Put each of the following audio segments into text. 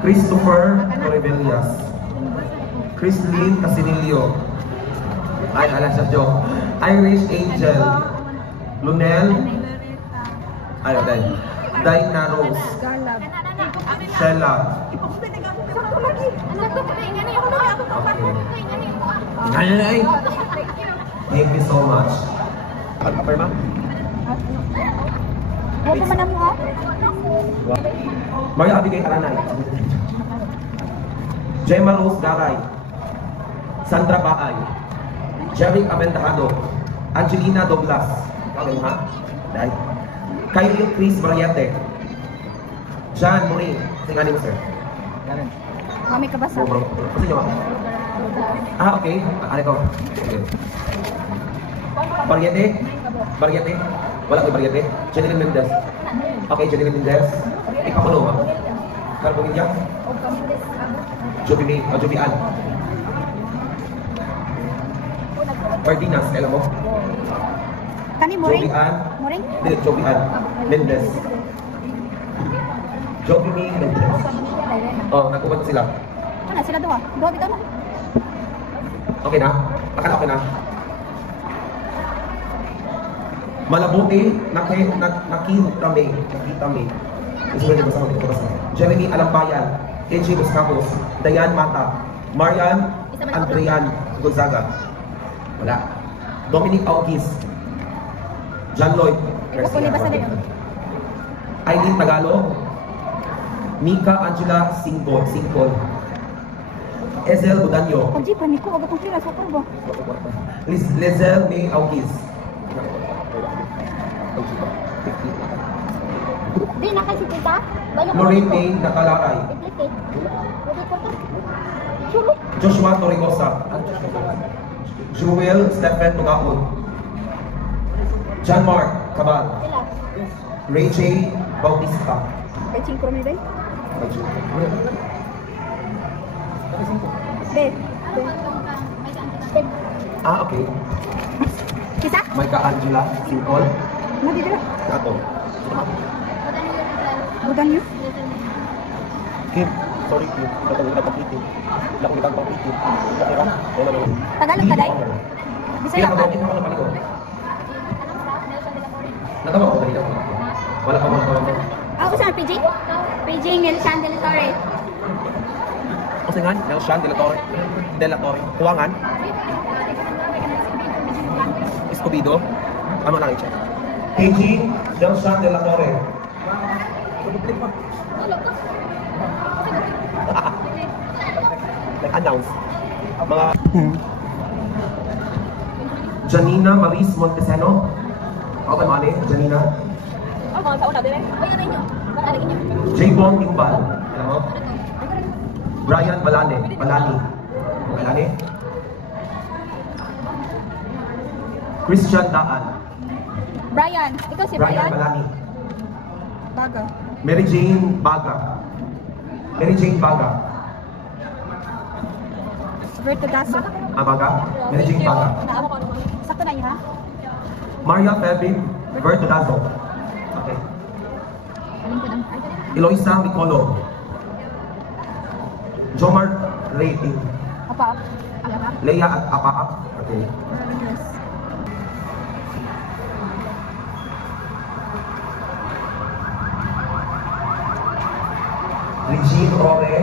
Christopher Torrevillas. Chrislyn Casinilio. Ay, alas sa joke. Irish Angel. Lunel. Ay, Diana Rose. Shella. Okay. Thank you so much. Upper ma? Huwag naman mo ha? Maria Abigail Aranay. Gemma Rose Garay. Sandra Baay. Jeric Aventado. Angelina Douglas. Okay ha? Dahil. Kylie Chris Mariette. John Morin. Tingnan mo sir. Mami ka ba sa? Kasi nyo ah, okay. Ano ko? Okay. Mariette? Wala ko Mariette? Jeneline Mendez. Okay, Jeneline Mendez. Ikaw ano ba? Carbon India? Jovian. Cardinas, alam mo? Kani Moring? Moring? Hindi, Jovian. Mendez. Jovian Mendez. Oh, nagkumat sila. Ano sila doon? Doon dito na. Okay na? Akala okay na? Malabuti, nakita me. Jeremy Alambayan, AJ Buscapos, Dayan Mata, Marian Andrian Gonzaga. Wala. Dominic Augis, John Lloyd Garcia, Aileen Tagalog, Mika Angela Singpol, Ezel Budanyo, Lizel May Augis. Di na kasi kita? Lorraine May Nakalaray. Joshua Torregosa. Jewel Stephen Tugaon. John Mark Cabal. Ray J. Bautista. Kay 5 mi ba? Ah, okay. Kisa? Micah Angela Singpol. Madi dira. Ato. Budan niyo? Kim, sorry Kim. Nakapagpapiti. Nakapagpapiti. Tagalog ka, Day? Bisaya ka? Natama ko dito. Wala pa mga tawag. Ako sa PJ? PJ Nelson de la Torre. Kasi nga, Nelson de la Torre. Kuwangan. Escobedo. Ano lang i-check? PG Nelson de la Torre. Nag-announce. Mga Janina Maris Montesano. Okay, mali. Janina. J-Bong Imbal. Alam mo? Brian Balani. Christian Daan. Brian. Ikaw si Brian? Balani. Baga. Mary Jane Baga. Berto Daso. Baga? Mary Jane Baga. Sakto na yun, ha? Maria Febin Bertolazo. Okay. Eloisa Nicolo. Jomar Rating. Apa? Leia at Apaap. Okay. Regine Ore.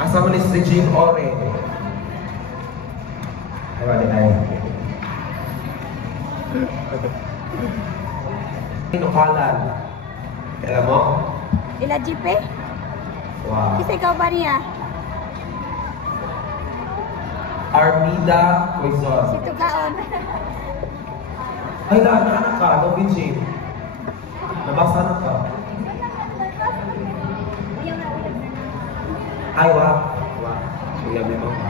Asa mo ni Regine Ore? Ay. Inukalan. Alam mo? Ila Jipe? Wow. Kasi ikaw ba niya? Armida Quezon. Si Tugaon. Ay, anak ka. No, Vinci. Nabasa na ka. Ay, wow. Kuya, may mga.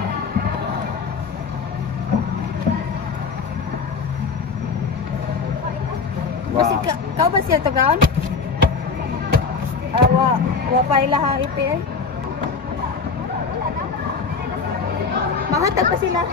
Kasi kau ba siya Tugaon? Wa pa ilaha ipi eh. Mahatag pa sila.